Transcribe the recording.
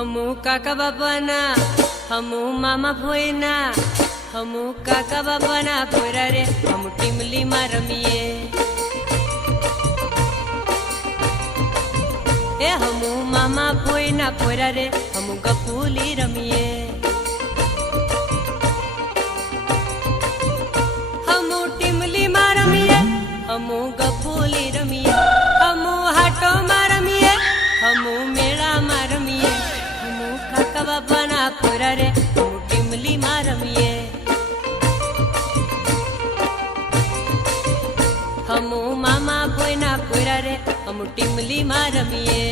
हमू काका बापाना हमू मामा भोयना हमू काका बापाना पोरा रे हम टीमली में रमीए ए हमू मामा भोयना पोरा रे हम गपूली रमीए हमू टीमली में रमीए हमू गपूली रमीए हमू हाटो में रमीए हमू मेला में रमीए हमू काका बापाना पोरा रे हम टीमली में रमीए हमू मामा भोयना पोरा रे हम टीमली में रमीए।